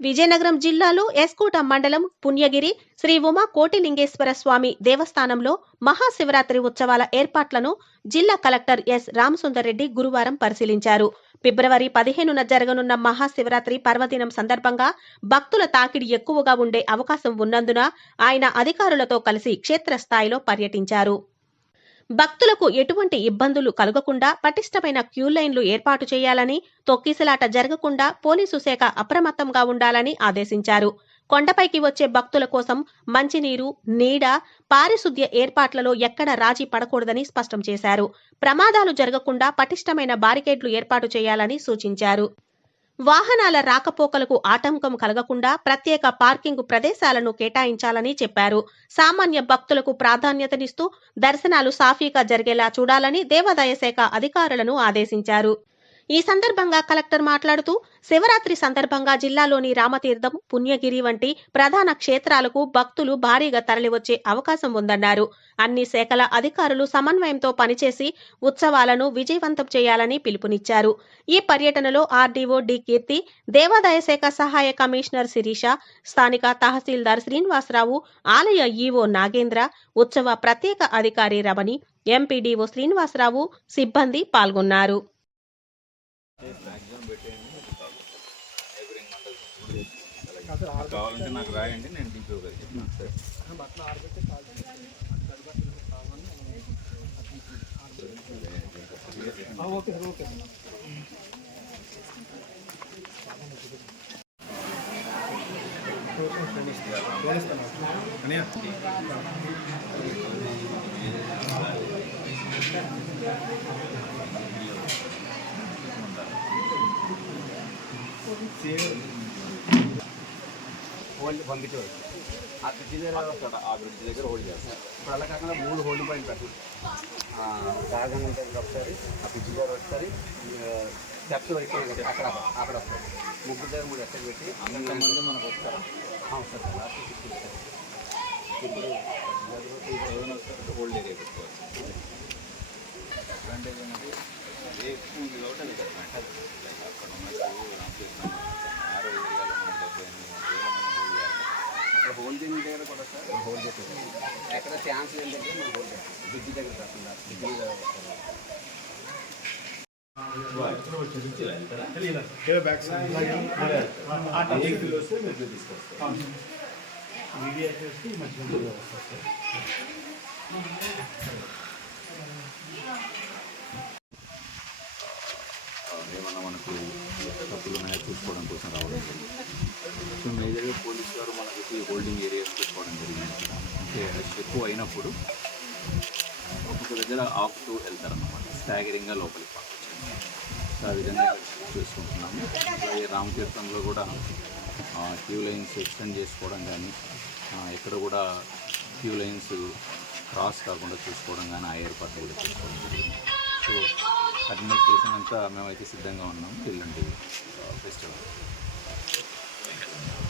విజయనగరం జిల్లాలో ఎస్కోట మండలం పుణ్యగిరి శ్రీ ఉమా కోటిలింగేశ్వర స్వామి దేవస్థానంలో మహాశివరాత్రి ఉత్సవాల ఏర్పాట్లను జిల్లా కలెక్టర్ ఎస్ రామసుందర్రెడ్డి గురువారం పరిశీలించారు. ఫిబ్రవరి పదిహేనున జరగనున్న మహాశివరాత్రి పర్వదినం సందర్భంగా భక్తుల తాకిడి ఎక్కువగా ఉండే అవకాశం ఉన్నందున ఆయన అధికారులతో కలిసి క్షేత్రస్థాయిలో పర్యటించారు. భక్తులకు ఎటువంటి ఇబ్బందులు కలగకుండా పటిష్టమైన క్యూ లైన్లు ఏర్పాటు చేయాలని తొక్కిసలాట జరగకుండా పోలీసు శాఖ అప్రమత్తంగా ఉండాలని ఆదేశించారు. కొండపైకి వచ్చే భక్తుల కోసం మంచినీరు నీడ పారిశుద్ధ్య ఏర్పాట్లలో ఎక్కడ రాజీ పడకూడదని స్పష్టం చేశారు. ప్రమాదాలు జరగకుండా పటిష్టమైన బారికేడ్లు ఏర్పాటు చేయాలని సూచించారు. వాహనాల రాకపోకలకు ఆటంకం కలగకుండా ప్రత్యేక పార్కింగ్ ప్రదేశాలను కేటాయించాలని చెప్పారు. సామాన్య భక్తులకు ప్రాధాన్యతనిస్తూ దర్శనాలు సాఫీగా జరిగేలా చూడాలని దేవాదాయ శాఖ అధికారులను ఆదేశించారు. ఈ సందర్భంగా కలెక్టర్ మాట్లాడుతూ శివరాత్రి సందర్భంగా జిల్లాలోని రామతీర్థం పుణ్యగిరి వంటి ప్రధాన క్షేత్రాలకు భక్తులు భారీగా తరలివచ్చే అవకాశం ఉందన్నారు. అన్ని శాఖల అధికారులు సమన్వయంతో పనిచేసి ఉత్సవాలను విజయవంతం చేయాలని పిలుపునిచ్చారు. ఈ పర్యటనలో ఆర్డీఓ డి కీర్తి దేవాదాయ శాఖ సహాయ కమిషనర్ శిరీష స్థానిక తహసీల్దార్ శ్రీనివాసరావు ఆలయ ఈవో నాగేంద్ర ఉత్సవ ప్రత్యేక అధికారి రమణి ఎంపీడీఓ శ్రీనివాసరావు సిబ్బంది పాల్గొన్నారు. కావాలంటే నాకు రాయండి నేను డిపిఓ గారికి చెప్తాను హోల్డ్ పంపించేవారు ఆ బ్రిడ్జ్ దగ్గర ఆ బ్రిడ్జ్ దగ్గర హోల్డ్ చేస్తాను ఇప్పుడు అలా కాకుండా మూడు హోల్డ్ పాయింట్ పెట్టాలి గార్డెన్ ఉంటుంది ఒకసారి ఆ బ్రిడ్జ్ దగ్గర ఒకసారి స్టెప్స్ వైపు అక్కడ అక్కడ ఒకసారి ముగ్గురు దగ్గర మూడు ఎక్కడ పెట్టి అంతమంది మనకు వస్తారు వస్తారు సార్ లాస్ట్ వస్తారు. ఇప్పుడు హోల్డ్ ఏరియా పెట్టుకోవచ్చు. అడ్వాంటేజ్ హోల్డింగ్ దగ్గర కూడా సార్ హోల్డ్ చేసేది ఎక్కడ ఛాన్స్ ఏంటంటే మనం హోల్డ్ చేస్తాం బ్రిడ్జ్ దగ్గర కాకుండా బ్రిడ్జ్ మీద వస్తారు. ఏమన్నా మనకు తప్పులు ఉన్నాయో? చూసుకోవడం కోసం రావడం జరిగింది సో మేజర్గా పోలీస్ వారు మనకి హోల్డింగ్ ఏరియాస్ పెట్టుకోవడం జరిగింది. అంటే రష్ ఎక్కువ అయినప్పుడు ఒక్కొక్క దగ్గర ఆపుతూ వెళ్తారన్నమాట. స్టాగరింగ్గా లోపలికి పంపించండి. సో ఆ విధంగా చూసుకుంటున్నాము. అలాగే రామతీర్థంలో కూడా క్యూ లైన్స్ ఎక్స్టెండ్ చేసుకోవడం కానీ ఎక్కడ కూడా క్యూ లైన్స్ క్రాస్ కాకుండా చూసుకోవడం కానీ ఆ ఏర్పాట్లు కూడా చూసుకోవడం జరిగింది. సో అడ్మినిస్ట్రేషన్ అంతా మేమైతే సిద్ధంగా ఉన్నాము. ఎల్లుండి ఫెస్టివల్. second.